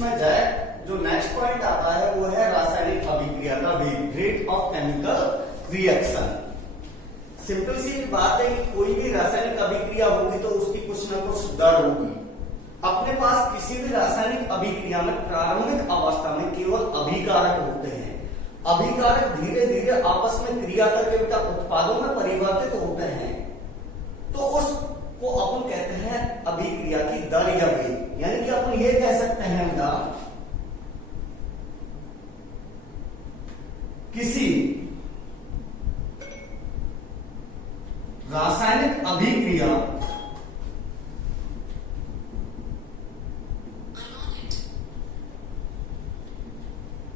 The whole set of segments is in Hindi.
इसमें जाए, जो नेक्स्ट पॉइंट आता है वो है रासायनिक अभिक्रिया का वेग, rate of chemical reaction. Simple सी बात है कि कोई भी रासायनिक अभिक्रिया होगी तो उसकी कुछ ना कुछ दर होगी। अपने पास किसी भी रासायनिक अभिक्रिया में प्रारंभिक अवस्था में केवल अभिकारक होते हैं। अभिकारक धीरे धीरे आपस में क्रिया करके बेटा उत्पादों में परिवर्तित होते हैं, तो उसको अपन कहते हैं अभिक्रिया की दर या वेग। यानी कि अपन ये कह सकते हैं बेटा किसी रासायनिक अभिक्रिया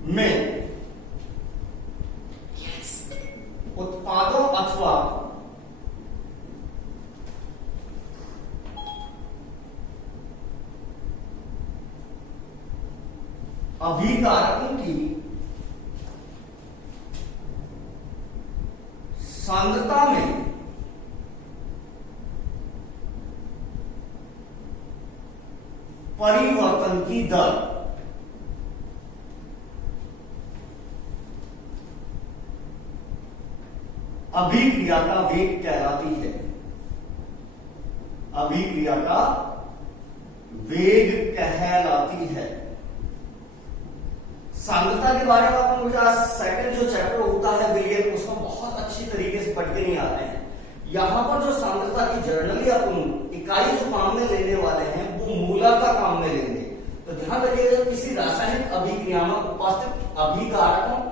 में उत्पादों अथवा अभिकारकों की सांद्रता में परिवर्तन की दर अभिक्रिया का वेग कहलाती है। अभिक्रिया का वेग कहलाती है। सांद्रता के बारे में अपन सेकंड जो चैप्टर होता है विलियन, उसमें बहुत अच्छी तरीके से पढ़ के नहीं आते हैं। यहां पर जो सांद्रता की जर्नली अपन इकाई जो काम में लेने वाले हैं वो मूलर का काम में लेंगे। तो ध्यान रखिएगा किसी रासायनिक अभिक्रिया में उपस्थित अभिकारकों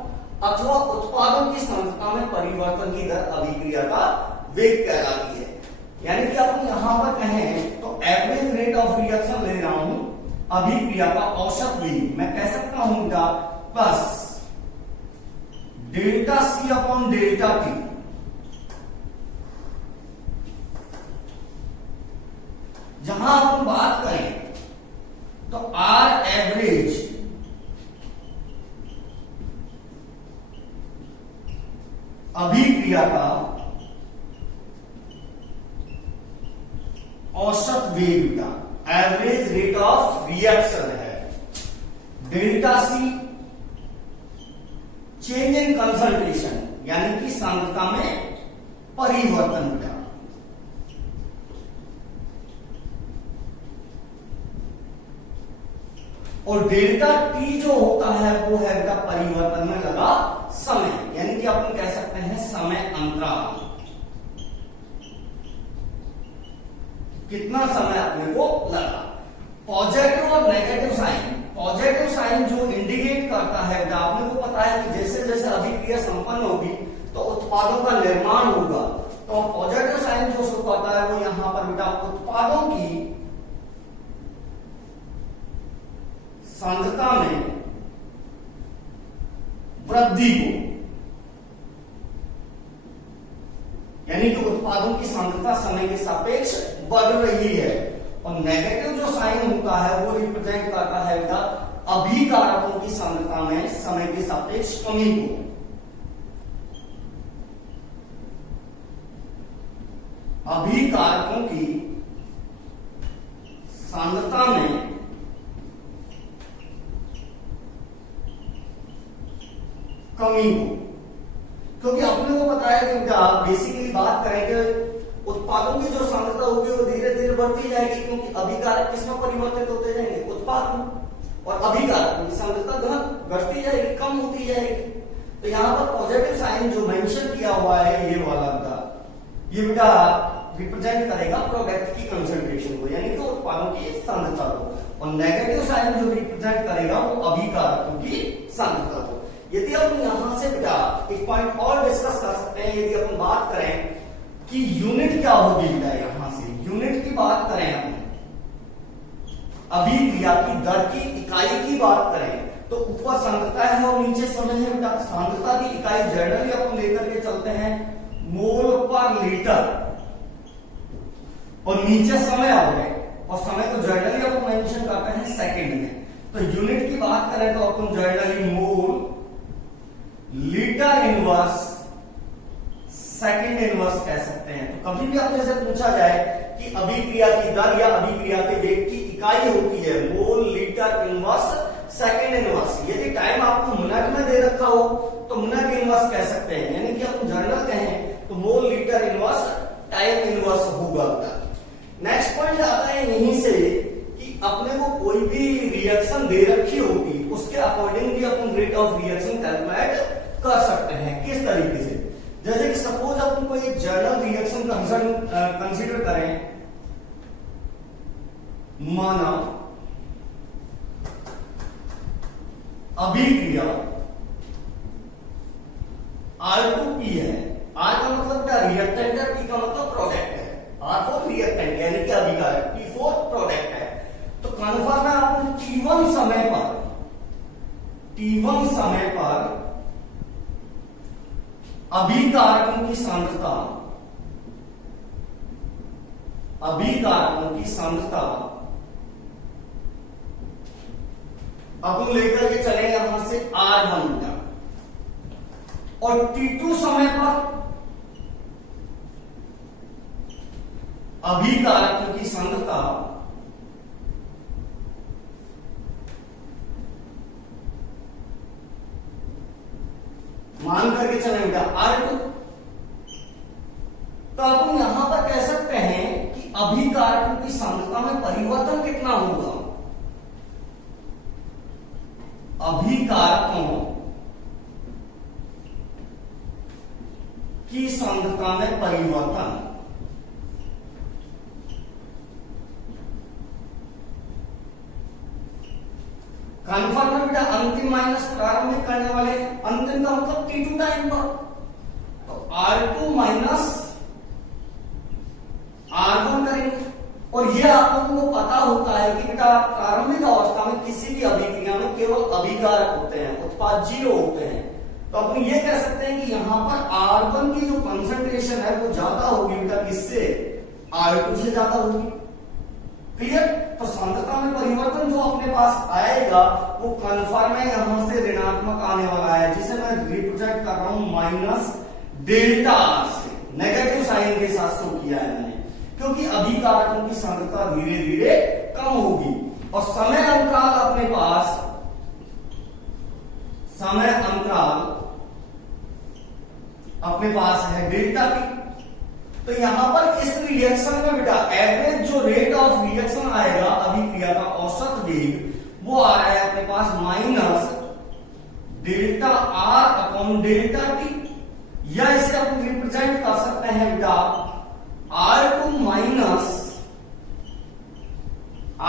अथवा उत्पादों की सांद्रता में परिवर्तन की दर अभिक्रिया का वेग कहलाती है। यानी कि अपन यहां पर कहें तो एवरेज रेट ऑफ रिएक्शन ले रहा हूं, अभिक्रिया का औसत वेग मैं कह सकता हूं क्या, plus delta C upon delta T. जहां अपन बात करें तो आर एवरेज अभिक्रिया का औसत वेग का एवरेज रेट ऑफ रिएक्शन है, delta C change in concentration यानी कि सांद्रता में परिवर्तन का, और डेल्टा टी जो होता है वो है बेटा परिवर्तन में लगा समय, यानी कि अपन कह सकते हैं समय अंतराल, कितना समय अपने को लगा। पॉजिटिव और नेगेटिव साइन, पॉजिटिव साइन जो इंडिकेट करता है बेटा आपने को पता है कि जैसे जैसे अभिक्रिया संपन्न होगी तो उत्पादों का निर्माण होगा, तो पॉजिटिव साइन जो शो करता है वो यहां पर बेटा उत्पादों की सांद्रता में वृद्धि को, यानी कि उत्पादों की सांद्रता समय के सापेक्ष बढ़ रही है। और नेगेटिव जो साइन होता है वो रिप्रेजेंट करता है बेटा अभिकारकों की सांद्रता में समय के सापेक्ष कमी को। अभिकारकों की सांद्रता में कमी को, क्योंकि अपने को पता है कि बेसिकली बात करेंगे उत्पादों की जो सांद्रता होगी वो धीरे धीरे बढ़ती जाएगी, क्योंकि अभिकारक किसमें परिवर्तित होते जाएंगे, उत्पाद में, और अभिकारकों की सांद्रता घटती जाएगी, कम होती जाएगी। तो यहाँ पर पॉजिटिव साइन जो मेंशन किया हुआ है ये वाला का, ये बेटा रिप्रेजेंट करेगा प्रोडक्ट की कंसंट्रेशन को, यानी कि उत्पादों की सांद्रता को, और नेगेटिव साइन जो रिप्रेजेंट करेगा वो अभिकारकों की सांद्रता को। यदि अपन यहां से बेटा एक पॉइंट और डिस्कस कर सकते हैं, यदि अपन बात करें कि यूनिट क्या होगी बेटा, यहां से यूनिट की बात करें अपन, अभिक्रिया की दर की इकाई की बात करें तो ऊपर सांद्रता है और नीचे समय है बेटा। सांद्रता की इकाई जनरली अपन लेकर के चलते हैं मोल पर लीटर, और नीचे समय आ गए, और समय को जनरली अपन मेंशन करते हैं सेकंड में। तो यूनिट की बात करें तो अपन generally mole litre inverse second inverse कह सकते हैं। तो कभी भी आपने से पूछा जाए कि अभिक्रिया की दर या अभिक्रिया के वेग की इकाई होती है mole litre are inverse second inverse. यदि टाइम आपको मिनट में दे रखा हो तो मिनट इनवर्स कह सकते हैं, यानी कि हम जनरल कहें तो मोल लीटर इनवर्स टाइम इनवर्स होगा। नेक्स्ट पॉइंट आता है यहीं से कि अपने को कोई भी रिएक्शन दे रखी होगी उसके अकॉर्डिंग भी अपन रेट ऑफ रिएक्शन कैलकुलेट कर सकते हैं। किस तरीके से, जैसे कि सपोज अपन को एक जर्नल रिएक्शन कंसीडर करें, माना अभिक्रिया R2P है। R का मतलब क्या, रिएक्टेंट है, P का मतलब प्रोडक्ट है। R4 रिएक्टेंट यानी कि अभिकारक, P4 प्रोडक्ट है। तो कन्फर्म है अपन T1 समय पर अभिकारकों की सांद्रता अपन लेकर के चलेंगे यहां से R1 तक, और T2 समय पर अभिकारकों की सांद्रता मान करके चले बेटा R2। तो अपन यहां पर कह सकते हैं कि अभिकारकों की सांद्रता में परिवर्तन कितना होगा, अभिकारकों की सांद्रता में परिवर्तन कन्फर्म है बेटा अंतिम माइनस प्रारंभिक करने वाले, अंतिम का मतलब T2 टाइम पर। तो R2 माइनस R1 करेंगे, और यह आप लोगों को पता होता है कि बेटा प्रारंभिक अवस्था में किसी भी अभिक्रिया में केवल अभिकारक होते हैं, उत्पाद 0 होते हैं। तो अपन ये कह सकते हैं कि यहां पर R1 की जो कंसंट्रेशन है वो ज्यादा होगी बेटा किससे, R2 से ज्यादा होगी। क्लियर। तो सांद्रता में परिवर्तन जो अपने पास आएगा वो कन्फर्म है यहां से ऋणात्मक आने वाला है, जिसे मैं रिप्रेजेंट कर रहा हूं माइनस डेल्टा R से, नेगेटिव साइन के साथ शो किया है मैंने, क्योंकि अभिकारकों की सांद्रता धीरे धीरे कम होगी। और समय अंतराल अपने पास, समय अंतराल अपने पास है डेल्टा P। तो यहां पर इस रिएक्शन में बेटा एवरेज जो रेट ऑफ रिएक्शन आएगा, अभिक्रिया का औसत वेग, वो आ रहा है अपने पास minus delta R upon delta T, या इसे अपन रिप्रेजेंट कर सकते हैं बेटा R2 माइनस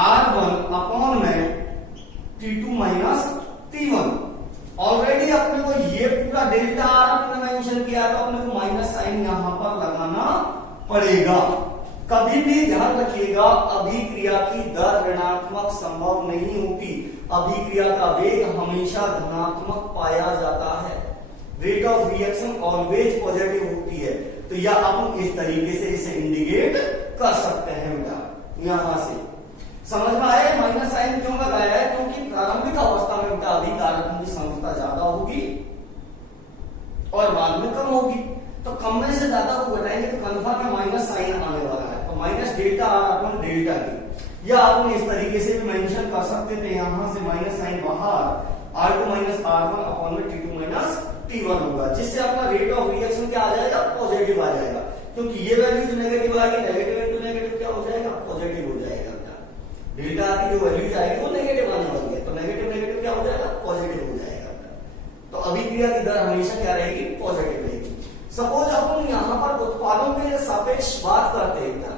R1 अपॉन में T2 माइनस T1। ऑलरेडी अपने को ये पूरा डेल्टा R अपने मेंशन किया, तो अपने को माइनस साइन यहां पर लगाना पड़ेगा। कभी भी ध्यान रखिएगा अभिक्रिया की दर ऋणात्मक संभव नहीं होती, अभिक्रिया का वेग हमेशा धनात्मक पाया जाता है। Rate of reaction always positive होती है। तो यह हम इस तरीके से इसे इंडिकेट कर सकते हैं बेटा, यहां से समझ में आया। माइनस साइन क्यों लगाया है, क्योंकि प्रारंभिक अवस्था में बेटा अभिकारकों की सांद्रता ज्यादा होगी और बाद में कम होगी। तो कम में से ज्यादा को घटाएंगे तो कन्फर्म में माइनस साइन आने वाला है। तो minus delta R upon delta T, या आपने इस तरीके से भी मेंशन कर सकते थे, यहां से माइनस साइन बाहर, R2 माइनस R1 अपॉन में T2 माइनस T1 होगा, जिससे अपना रेट ऑफ रिएक्शन क्या आ जाएगा, पॉजिटिव आ जाएगा। क्योंकि ये वैल्यू जो नेगेटिव आ गई, नेगेटिव इंटू नेगेटिव क्या हो जाएगा, पॉजिटिव हो जाएगा। डेल्टा की जो वैल्यू जाएगी वो नेगेटिव आने वाली है, तो नेगेटिव नेगेटिव क्या हो जाएगा, पॉजिटिव हो जाएगा। तो अभिक्रिया की दर हमेशा क्या रहेगी, पॉजिटिव रहेगी। सपोज अपन यहां पर उत्पादों के सापेक्ष बात करते हैं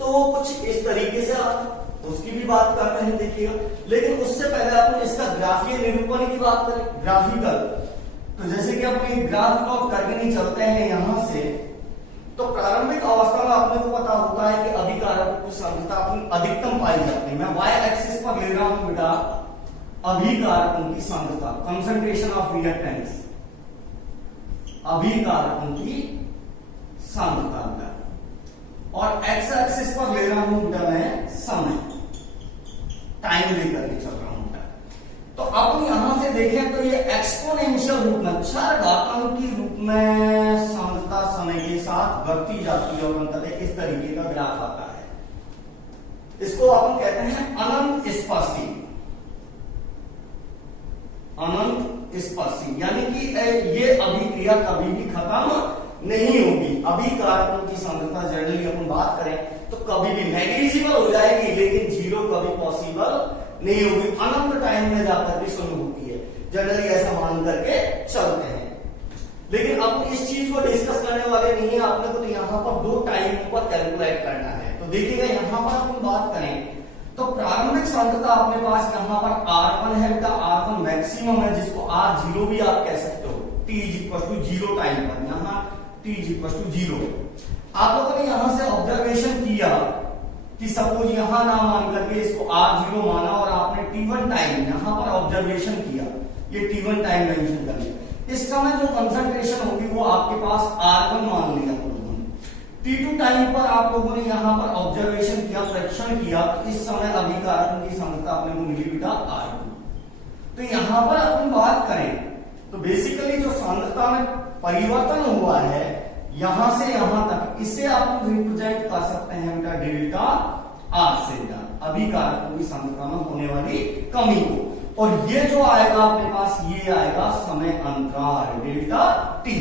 तो कुछ इस तरीके से आप उसकी भी बात करते हैं, देखिएगा। लेकिन उससे पहले अपन इसका ग्राफीय निरूपण की बात करें, ग्राफिकल। तो जैसे कि अपन ग्राफ प्लॉट करके नहीं चलते हैं यहां से, तो प्रारंभिक अवस्था में आपने को पता होता है कि अभिकारकों की सांद्रता अपनी अधिकतम पाई जाती है। मैं y एक्सिस पर ले रहा हूं बेटा अभिकारकों की सांद्रता, कंसंट्रेशन ऑफ रिएक्टेंट्स, अभिकारकों की सांद्रता, और x एक्सिस पर ले रहा हूं बेटा मैं समय, टाइम लेकर के चल रहा हूं। तो अब यहां से देखें तो ये एक्सपोनेंशियल रूप में, चरघातांकी रूप में सांद्रता समय के साथ बढ़ती जाती है और अंततः इस तरीके का ग्राफ आता है। इसको अपन कहते हैं अनंत स्पर्शी, अनंत स्पर्शी, यानी कि ये अभिक्रिया कभी भी खत्म नहीं होगी। अभिकारकों की सांद्रता जनरली अपन बात करें तो कभी भी नेग्लिजिबल हो जाएगी, लेकिन जीरो कभी पॉसिबल नहीं होगी, अनंत टाइम में जाकर के शुरू होती है, जनरली ऐसा मान करके चलते हैं। लेकिन अब इस चीज को डिस्कस करने वाले नहीं है, आपने को तो यहाँ पर दो टाइम पर कैलकुलेट करना है। तो देखिएगा यहाँ पर अपन बात करें तो प्रारंभिक सांद्रता अपने पास यहाँ पर R1 है बेटा, R1 मैक्सिमम है, जिसको R0 भी आप कह सकते हो, t = 0 टाइम पर, यहाँ t = 0। आप लोगों ने यहां से ऑब्जर्वेशन किया कि सपोज यहां ना मान करके इसको R0 माना और आपने T1 टाइम यहां पर ऑब्जर्वेशन किया, ये T1 टाइम मेंशन कर लिया। इस समय जो कंसंट्रेशन होगी वो आपके पास R1 मान लिया लोगों ने। T2 टाइम पर आप लोगों ने यहां पर ऑब्जर्वेशन किया, परीक्षण किया, तो इस समय अभिकारकों की सांद्रता आपने को मिली बेटा R2। तो यहां पर अपन बात करें तो बेसिकली जो सांद्रता में परिवर्तन हुआ है यहां से यहां तक, इसे आप रिप्रेजेंट कर सकते हैं बेटा डेल्टा आर से, अभिकारकों की सांद्रता में होने वाली कमी को। और ये जो आएगा अपने पास, ये आएगा समय अंतराल डेल्टा टी।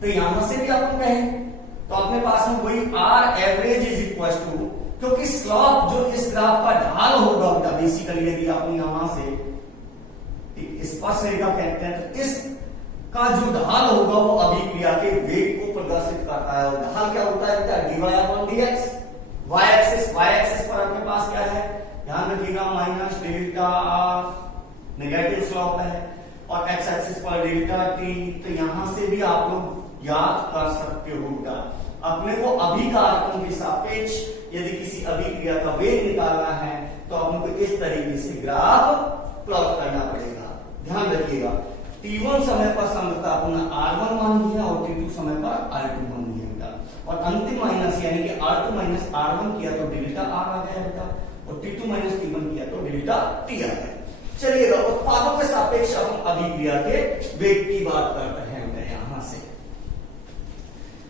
तो यहां से भी अपन कहें तो अपने पास में वही R average is equal to, क्योंकि स्लॉप जो इस ग्राफ का ढाल होगा बेटा, बेसिकली यदि अपन यहां से स्पर्श रेखा कहते हैं तो इस का जो ढाल होगा वो अभिक्रिया के वेग को प्रदर्शित करता है। और ढाल क्या होता है बेटा, dy/dx। y एक्सिस पर अपने पास क्या है, ध्यान रखिएगा, minus delta R, negative slope है, और x एक्सिस पर डेल्टा टी। तो यहां से भी आप लोग याद कर सकते हो बेटा, अपने को अभिकारकों के सापेक्ष यदि किसी अभिक्रिया का वेग निकालना है तो अपने को इस तरीके से ग्राफ प्लॉट करना पड़ेगा। ध्यान रखिएगा, T1 समय पर सांद्रता अपना R1 मान लिया और T2 समय पर R2 मान लिया बेटा, और अंतिम माइनस यानी कि R2 माइनस R1 किया तो डेल्टा R आ गया बेटा, और T2 माइनस T1 किया तो डेल्टा T आ गया। चलिएगा, उत्पादों के सापेक्ष हम अभिक्रिया के वेग की बात करते हैं यहां से।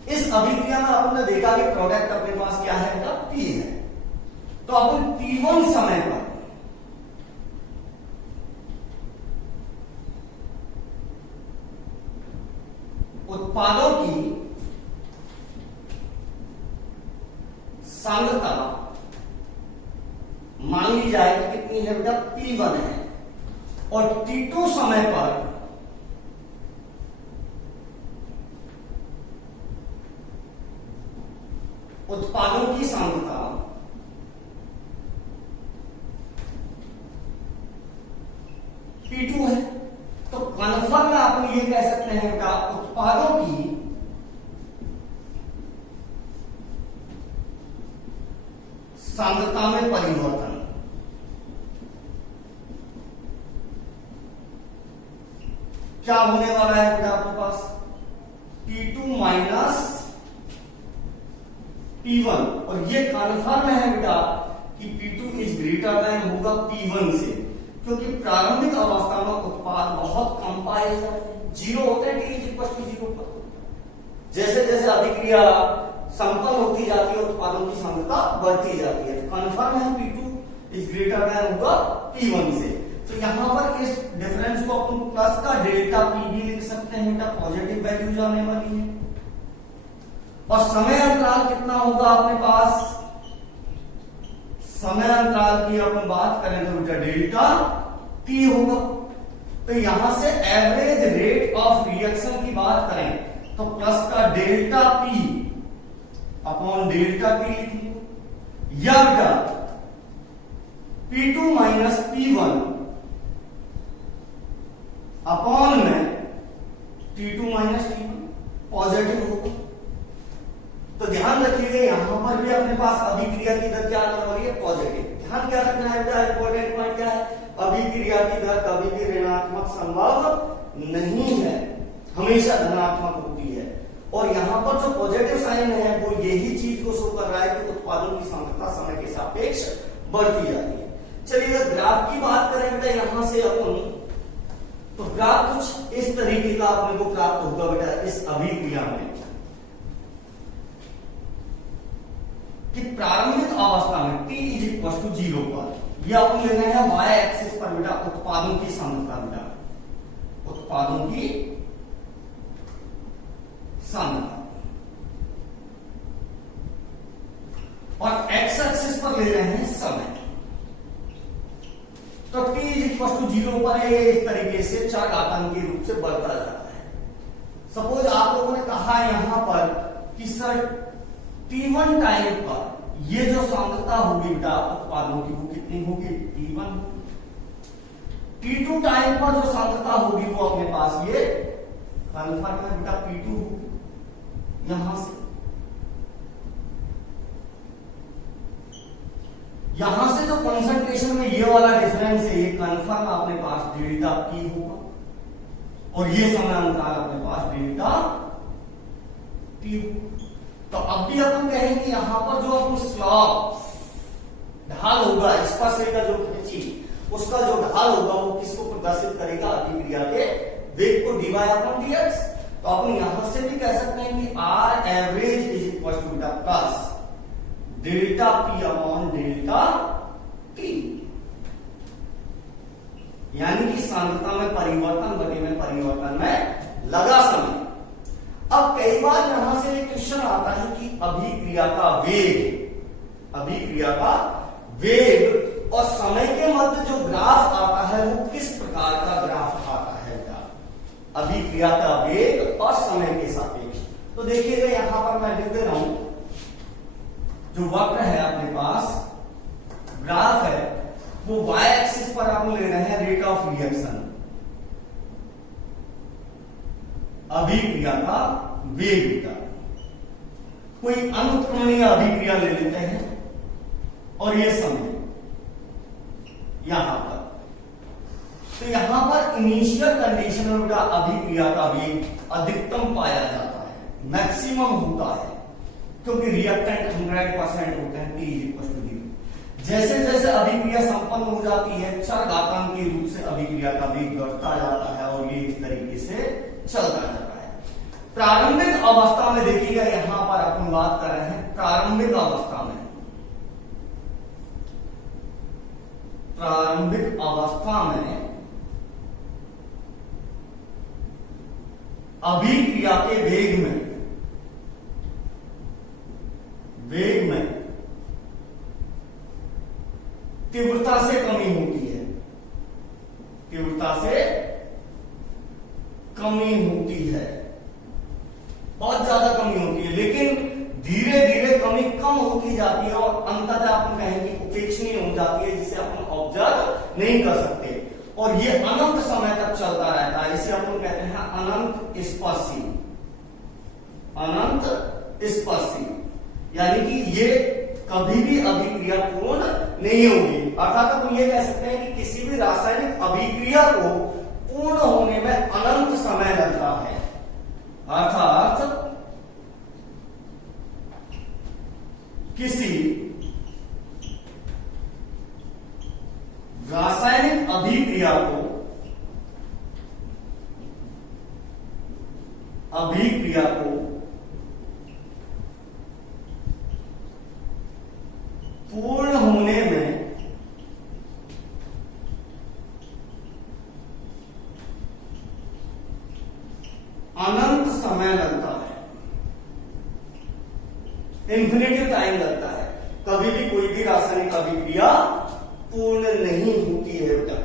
इस अभिक्रिया में आपने देखा कि प्रोडक्ट अपने पास क्या है बेटा, P है। तो अपन T1 समय पर उत्पादों की सांद्रता मान ली जाए कि कितनी है बेटा, P1 है, और T2 समय पर उत्पादों की सांद्रता P2 है। तो कन्फर्म में आप ये कह सकते हैं बेटा, उत्पादों की सांद्रता में परिवर्तन क्या होने वाला है बेटा, आपके पास T2 माइनस P1, और ये कन्फर्म है बेटा कि P2 इज ग्रेटर देन होगा P1 से, क्योंकि प्रारंभिक अवस्था में उत्पाद बहुत कम पाए जाते हैं, जीरो होते हैं T = 0 पर। जैसे जैसे अभिक्रिया संपन्न होती जाती है उत्पादों की सांद्रता बढ़ती जाती है। तो कन्फर्म है P2 इज ग्रेटर देन होगा P1 से। तो यहां पर इस डिफरेंस को अपन प्लस का डेल्टा P भी लिख सकते हैं बेटा, पॉजिटिव वैल्यूज आने वाली है। और समय अंतराल कितना होगा अपने पास, समय अंतराल की अपन बात करें तो बेटा डेल्टा T होगा। तो यहां से एवरेज रेट ऑफ रिएक्शन की बात करें तो प्लस का delta P upon delta T लिखेंगे, या बेटा P2 माइनस P1 अपॉन में T2 माइनस T1 पॉजिटिव होगा। तो ध्यान रखिएगा, यहां पर भी अपने पास अभिक्रिया की दर क्या आने वाली है, पॉजिटिव। ध्यान क्या रखना है बेटा, इंपॉर्टेंट पॉइंट क्या है, अभिक्रिया की दर कभी भी ऋणात्मक संभव नहीं है, हमेशा धनात्मक होती है। और यहां पर जो पॉजिटिव साइन है वो यही चीज को शो कर रहा है कि उत्पादों की सांद्रता समय के सापेक्ष बढ़ती जाती है। चलिए अगर ग्राफ की बात करें बेटा यहां से अपन, तो ग्राफ कुछ इस तरीके का अपने को प्राप्त होगा बेटा इस अभिक्रिया में, कि प्रारंभिक अवस्था में T = 0 पर। ये अपन लेना है y एक्सिस पर बेटा उत्पादों की सांद्रता बेटा, उत्पादों की सांद्रता, और x एक्सिस पर ले रहे हैं समय। तो t इक्वल टू 0 पर है, इस तरीके से चरघातांकीय रूप से बढ़ता जाता है। सपोज आप लोगों ने कहा यहां पर कि सर t1 टाइम पर ये जो सांद्रता होगी बेटा उत्पादों की वो कितनी होगी, t1। t2 टाइम पर जो सांद्रता होगी वो अपने पास ये कन्फर्म है बेटा p2 होगी। यहां से जो कंसंट्रेशन में ये वाला डिफरेंस है ये कन्फर्म अपने पास डेल्टा p होगा, और ये समय अंतराल अपने पास डेल्टा t होगा। तो अब भी अपन कहेंगे यहां पर जो अपन स्लॉप ढाल होगा स्पर्शरेखा जो खींची उसका जो ढाल होगा वो किसको प्रदर्शित करेगा, अभिक्रिया के वेग को dy अपॉन dx। तो अपन यहां से भी कह सकते हैं कि r average is equal to बेटा plus delta p upon delta t, यानी कि सांद्रता में परिवर्तन बटे में परिवर्तन में लगा समय। अब कई बार यहां से एक क्वेश्चन आता है कि अभिक्रिया का वेग, अभिक्रिया का वेग और समय के मध्य जो ग्राफ आता है वो किस प्रकार का ग्राफ आता है बेटा, अभिक्रिया का वेग और समय के सापेक्ष। तो देखिएगा यहां पर मैं लिख दे रहा हूं, जो वक्र है अपने पास ग्राफ है वो y एक्सिस पर आप ले रहे हैं रेट ऑफ रिएक्शन, अभिक्रिया का वेग का। कोई अनुत्क्रमणीय अभिक्रिया ले लेते हैं और ये समय यहां पर, तो यहां पर इनिशियल कंडीशन में बेटा अभिक्रिया का वेग अधिकतम पाया जाता है, मैक्सिमम होता है, क्योंकि रिएक्टेंट 100% होते हैं t इक्वल टू 0। जैसे जैसे अभिक्रिया संपन्न हो जाती है चरघातांकीय रूप से अभिक्रिया का वेग बढ़ता जाता है और ये इस तरीके से चलता जाता है। प्रारंभिक अवस्था में देखिएगा यहां पर अपन बात कर रहे हैं प्रारंभिक अवस्था में, प्रारंभिक अवस्था में अभिक्रिया के वेग में तीव्रता से कमी होती है, तीव्रता से कमी होती है, बहुत ज्यादा कमी होती है, लेकिन धीरे धीरे कमी कम होती जाती है और अंततः अपन कहेंगे उपेक्षणीय हो जाती है, जिसे अपन ऑब्जर्व नहीं कर सकते और ये अनंत समय तक चलता रहता है। इसे अपन कहते हैं अनंत स्पर्शी, अनंत स्पर्शी, यानी कि ये कभी भी अभिक्रिया पूर्ण नहीं होगी। अर्थात अपन ये कह सकते हैं कि किसी भी रासायनिक अभिक्रिया को पूर्ण होने में अनंत समय लगता है। अर्थात किसी रासायनिक अभिक्रिया को पूर्ण होने में अनंत समय लगता है, इन्फिनिटी टाइम लगता है। कभी भी कोई भी रासायनिक अभिक्रिया पूर्ण नहीं होती है बेटा।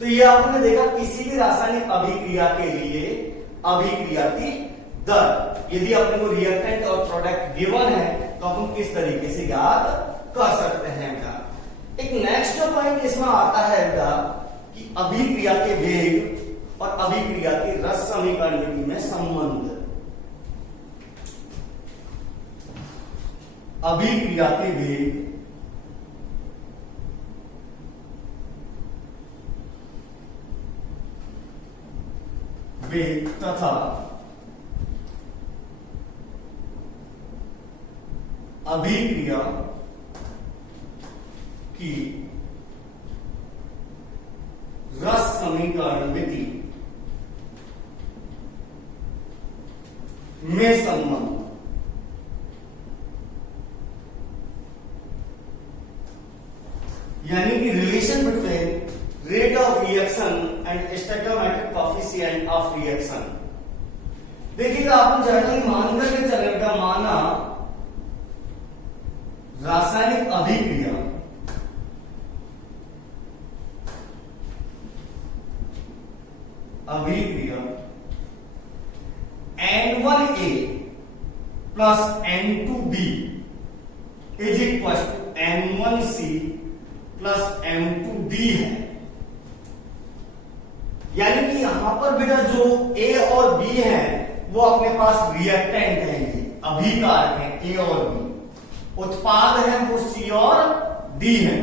तो ये आपने देखा किसी भी रासायनिक अभिक्रिया के लिए अभिक्रिया की दर, यदि अपने को रिएक्टेंट और प्रोडक्ट गिवन है तो अपन किस तरीके से याद कर सकते हैं बेटा। एक नेक्स्ट पॉइंट इसमें आता है बेटा कि अभिक्रिया के वेग और अभिक्रिया की रस समीकरण में संबंध। अभिक्रिया के वेग तथा अभिक्रिया की रस समीकरण में संबंध। देखिएगा अपन जनरली मान करके चलेगा, माना रासायनिक अभिक्रिया N1A plus N2B is equal to N1C plus N2D है। यानी कि यहां पर बेटा जो A और B है वो अपने पास रिएक्टेंट है, ये अभिकारक है A और B। उत्पाद है वो C और D है,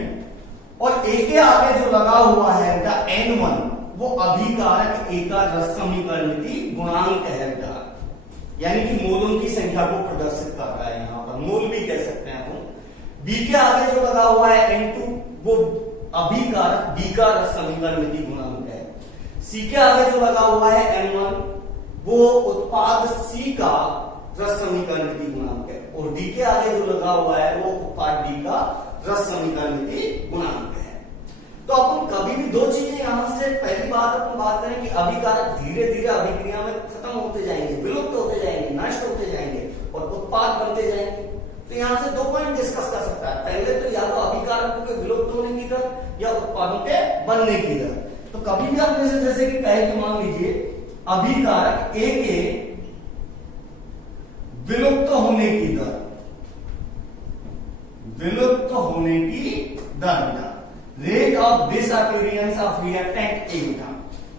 और A के आगे जो लगा हुआ है बेटा N1 वो अभिकारक A का रस समीकरणिति गुणांक है बेटा, यानी कि मोलों की संख्या को प्रदर्शित कर रहा है। यहां पर मोल भी कह सकते हैं हम। B के आगे जो लगा हुआ है N2 वो अभिकारक B का रस समीकरणिति गुणांक है। C के आगे जो लगा हुआ है N1 वो उत्पाद C का रस समीकरणिति गुणांक है, और D के आगे जो लगा हुआ है वो उत्पाद D का रस समीकरणिति गुणांक है। तो अपन कभी भी दो चीजें यहां से, पहली बात अपन बात करें कि अभिकारक धीरे धीरे अभिक्रिया में खत्म होते जाएंगे, विलुप्त होते जाएंगे, नष्ट होते जाएंगे और उत्पाद बनते जाएंगे। तो यहां से दो पॉइंट डिस्कस कर सकता है। पहले तो या तो अभिकारकों के विलुप्त होने की दर या उत्पादों के बनने की दर। तो कभी भी आप जैसे कि कहे कि मान लीजिए अभिकारक A के विलुप्त होने की दर, विलुप्त होने की दर rate of disappearance of reactant A बेटा।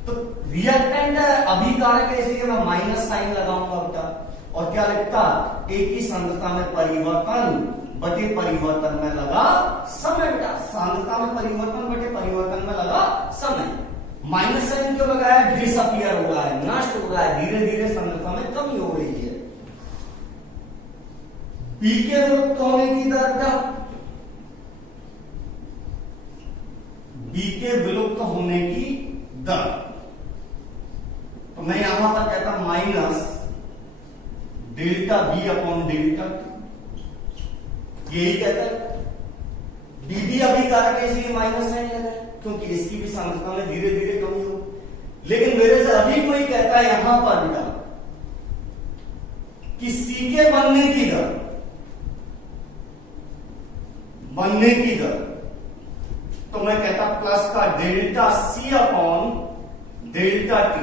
तो रिएक्टेंट अभिकारक है, इसलिए मैं माइनस साइन लगाऊंगा बेटा, और क्या लिखता A की सांद्रता में परिवर्तन बटे परिवर्तन में लगा समय बेटा। सांद्रता में परिवर्तन बटे परिवर्तन में लगा समय। माइनस साइन क्यों लगाया? डिसअपियर हो रहा है, नष्ट हो रहा है, धीरे धीरे सांद्रता में कमी हो रही है। B के विलुप्त होने की दर बेटा, B के विलुप्त होने की दर, तो मैं यहां पर कहता minus delta B upon delta T, यही कहता। बीबी अभिकारक है इसलिए माइनस साइन लगा है, क्योंकि इसकी भी सांद्रता में धीरे धीरे कमी हो। लेकिन मेरे से अभी कोई कहता है यहां पर बेटा कि C के बनने की दर, बनने की दर, तो मैं कहता प्लस का delta C upon delta T,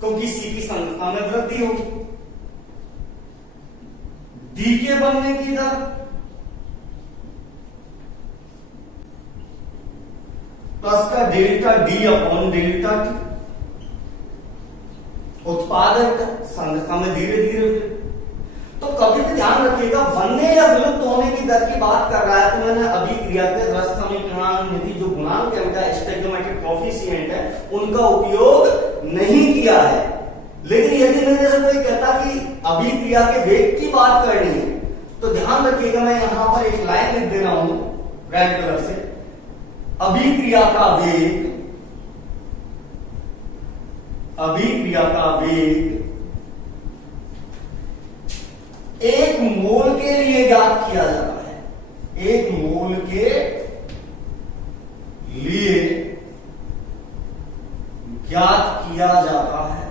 क्योंकि C की सांद्रता में वृद्धि होगी। D के बनने की दर प्लस का delta D upon delta T, उत्पादक सांद्रता में धीरे धीरे। तो कभी भी ध्यान रखिएगा, बनने या विलुप्त होने की दर की बात कर रहा है तो मैंने अभिक्रिया के रस समीकरण जो गुणांक है, स्टोइकियोमेट्रिक कोएफिशिएंट है, उनका उपयोग नहीं किया है। लेकिन यदि मेरे से कोई कहता कि अभिक्रिया के वेग की बात करनी है, तो ध्यान रखिएगा मैं यहां पर एक लाइन लिख दे रहा हूं रेड कलर से। अभिक्रिया का वेग, अभिक्रिया का वेग एक मोल के लिए ज्ञात किया जाता है, एक मोल के लिए ज्ञात किया जाता है,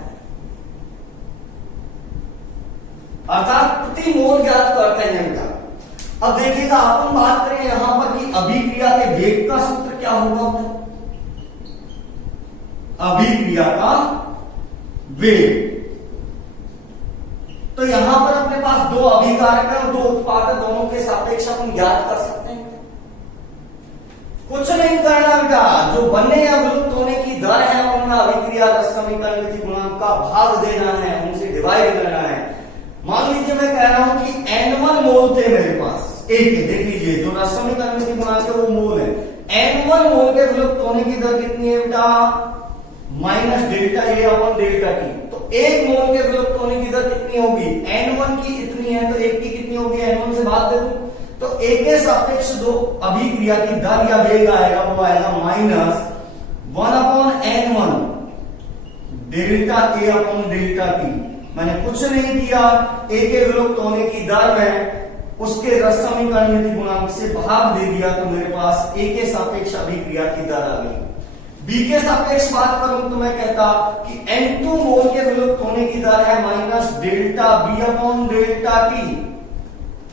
अर्थात प्रति मोल ज्ञात करते हैं बेटा। अब देखिएगा अपन बात करें यहां पर कि अभिक्रिया के वेग का सूत्र क्या होगा? अभिक्रिया का वेग, तो यहां पर अपने पास दो अभिकारक है और दो उत्पादक, दोनों के सापेक्ष हम ज्ञात कर सकते हैं। कुछ नहीं करना बेटा, जो बनने या विलुप्त होने की दर है उनमें अभिक्रिया रस समीकरणिति गुणांक का भाग देना है, उनसे डिवाइड करना है। मान लीजिए मैं कह रहा हूं कि N1 मोल थे मेरे पास A के, देख लीजिए जो रस समीकरणिति गुणांक है वो मोल है। N1 मोल के विलुप्त होने की दर कितनी है बेटा? Minus delta A upon delta T। तो एक मोल के विलुप्त होने की दर कितनी होगी? N1 की इतनी है तो एक की कितनी होगी? N1 से भाग दे दूं तो A के सापेक्ष दो अभिक्रिया की दर या वेग आएगा, वो आएगा minus 1 upon N1 delta A upon delta T। मैंने कुछ नहीं किया, A के विलुप्त होने की दर में उसके रस समीकरणिति गुणांक से भाग दे दिया, तो मेरे पास A के सापेक्ष अभिक्रिया की दर आ गई। B के सापेक्ष बात करूं तो मैं कहता कि N2 मोल के विलुप्त होने की दर है delta B upon delta T.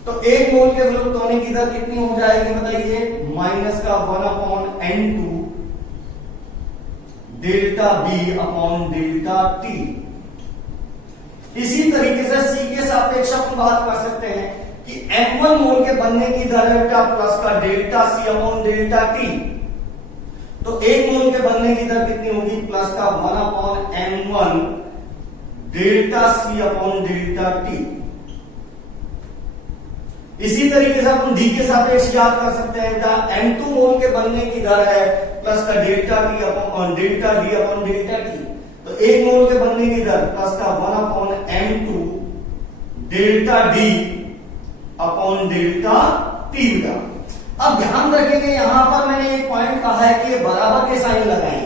तो एक मोल के विलुप्त होने की दर कितनी हो जाएगी बताइए, माइनस का 1 upon n2 delta B upon delta T. इसी तरीके से सी के सापेक्ष हम बात कर सकते हैं कि m1 मोल के बनने की दर है बेटा प्लस का delta C upon delta T. तो एक मोल के बनने की दर कितनी होगी, प्लस का 1 upon m1 delta C upon delta T. इसी तरीके से हम डी के सापेक्ष याद कर सकते हैं जहां m2 मोल के बनने की दर है प्लस का delta T upon delta D upon delta T. तो एक मोल के बनने की दर प्लस का 1 upon m2 delta D upon delta T का। अब ध्यान रखेंगे यहां पर मैंने एक पॉइंट कहा है कि ये बराबर के साइन लगाएं।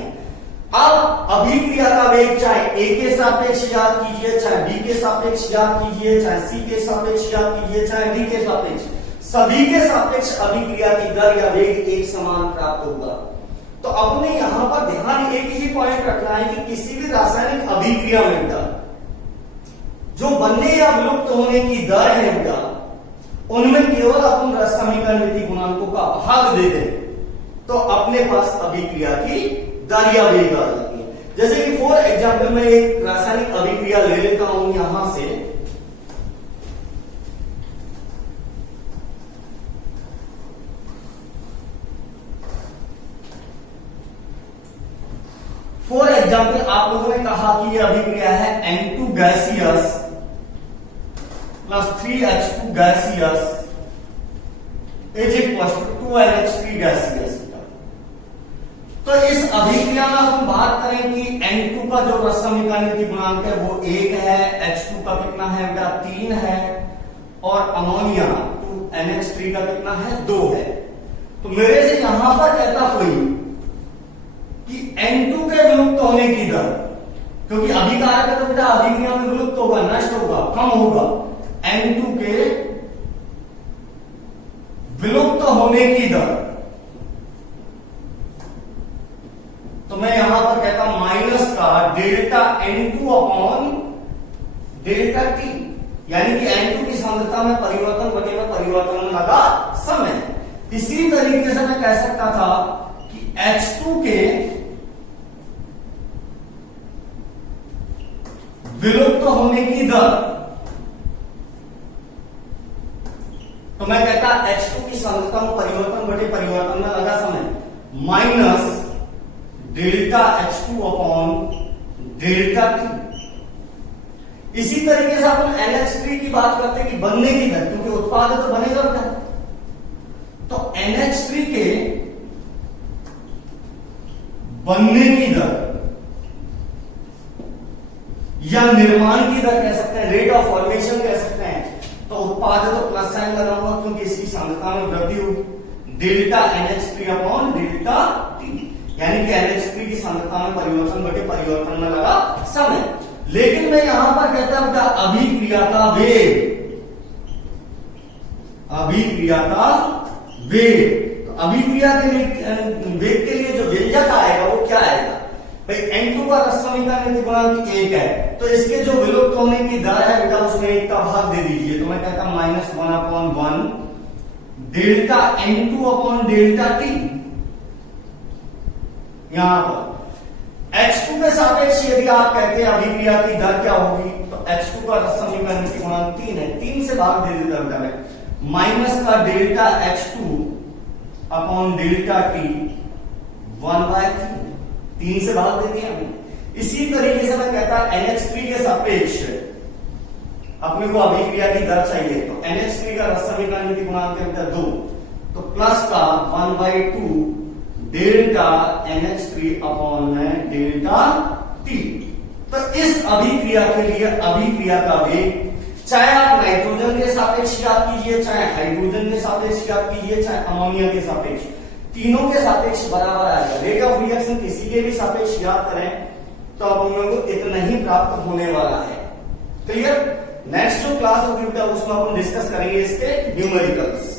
अब अभिक्रिया का वेग चाहे ए के सापेक्ष याद कीजिए, चाहे बी के सापेक्ष याद कीजिए, चाहे सी के सापेक्ष याद कीजिए, चाहे डी के सापेक्ष, सभी के सापेक्ष अभिक्रिया की दर या वेग एक समान प्राप्त होगा। तो अपने यहां पर ध्यान एक ही पॉइंट रखना है कि किसी भी रासायनिक अभिक्रिया में बेटा जो बनने या विलुप्त होने की दर है बेटा उनमें केवल अपन रस समीकरण गुणांकों का भाग दे दें तो अपने पास अभिक्रिया की दर या वेग आ जाती है। जैसे कि फॉर एग्जाम्पल मैं एक रासायनिक अभिक्रिया ले लेता हूं यहां से, फॉर एग्जाम्पल आप लोगों ने कहा कि यह अभिक्रिया है N2 gaseous plus 3H2 gaseous is equal to 2NH3 gaseous. तो इस अभिक्रिया में हम बात करें कि N2 का जो रस समीकरण गुणांक है वो 1 है, H2 का कितना है बेटा 3 है और अमोनिया 2NH3 का कितना है 2 है। तो मेरे से यहां पर कहता कोई कि N2 के विलुप्त होने की दर, क्योंकि अभिकारक तो बेटा अभिक्रिया में विलुप्त होगा, नष्ट होगा, कम होगा, N2 के विलुप्त होने की दर, तो मैं यहां पर कहता हूं माइनस का delta N2 upon delta T, यानी कि N2 की सांद्रता में परिवर्तन बटे में परिवर्तन लगा समय। इसी तरीके से मैं कह सकता था कि H2 के विलुप्त होने की दर, तो मैं कहता H2 की सांद्रता में परिवर्तन बटे परिवर्तन में लगा समय minus delta H2 upon delta T. इसी तरीके से अपन NH3 की बात करते हैं कि बनने की दर, क्योंकि उत्पाद तो बनेगा बेटा, तो NH3 के बनने की दर या निर्माण की दर कह सकते हैं, रेट ऑफ फॉर्मेशन कह सकते हैं। तो उत्पाद तो प्लस साइन लगाऊंगा क्योंकि इसकी सांद्रता में वृद्धि होगी, delta NH3 upon delta T, यानी कि NH3 की सांद्रता में परिवर्तन बटे परिवर्तन में लगा समय। लेकिन मैं यहां पर कहता हूं अभिक्रिया का वेग, अभिक्रिया का वेग, तो अभिक्रिया के वेग के लिए जो व्यंजक आएगा वो क्या आएगा भाई, N2 का रस समीकरण गुणांक 1 है, तो इसके जो विलुप्त होने की दर है बेटा उसमें 1 का भाग दे दीजिए। तो मैं कहता हूं minus 1 upon 1 delta N2 upon delta T. यहां पर H2 के सापेक्ष यदि आप कहते हैं अभिक्रिया की दर क्या होगी, तो H2 का रस समीकरण गुणांक 3 है, 3 से भाग दे देता बेटा मैं, माइनस का delta H2 upon delta T 1/3, 3 से भाग दे दिया हमने। इसी तरीके से मैं कहता NH3 के सापेक्ष अपने को अभिक्रिया की दर चाहिए, तो NH3 का रस समीकरण गुणांक है 2, तो प्लस का 1/2 delta NH3 upon delta T. तो इस अभिक्रिया के लिए अभिक्रिया का वेग चाहे आप नाइट्रोजन के सापेक्ष याद कीजिए, चाहे हाइड्रोजन के सापेक्ष याद कीजिए, चाहे अमोनिया के सापेक्ष, तीनों के सापेक्ष बराबर आएगा। रेट ऑफ रिएक्शन किसी के भी सापेक्ष याद करें तो अब हम लोगों को इतना ही प्राप्त होने वाला है। क्लियर? नेक्स्ट जो क्लास होगी उसमें अपन डिस्कस करेंगे इसके न्यूमेरिकल्स।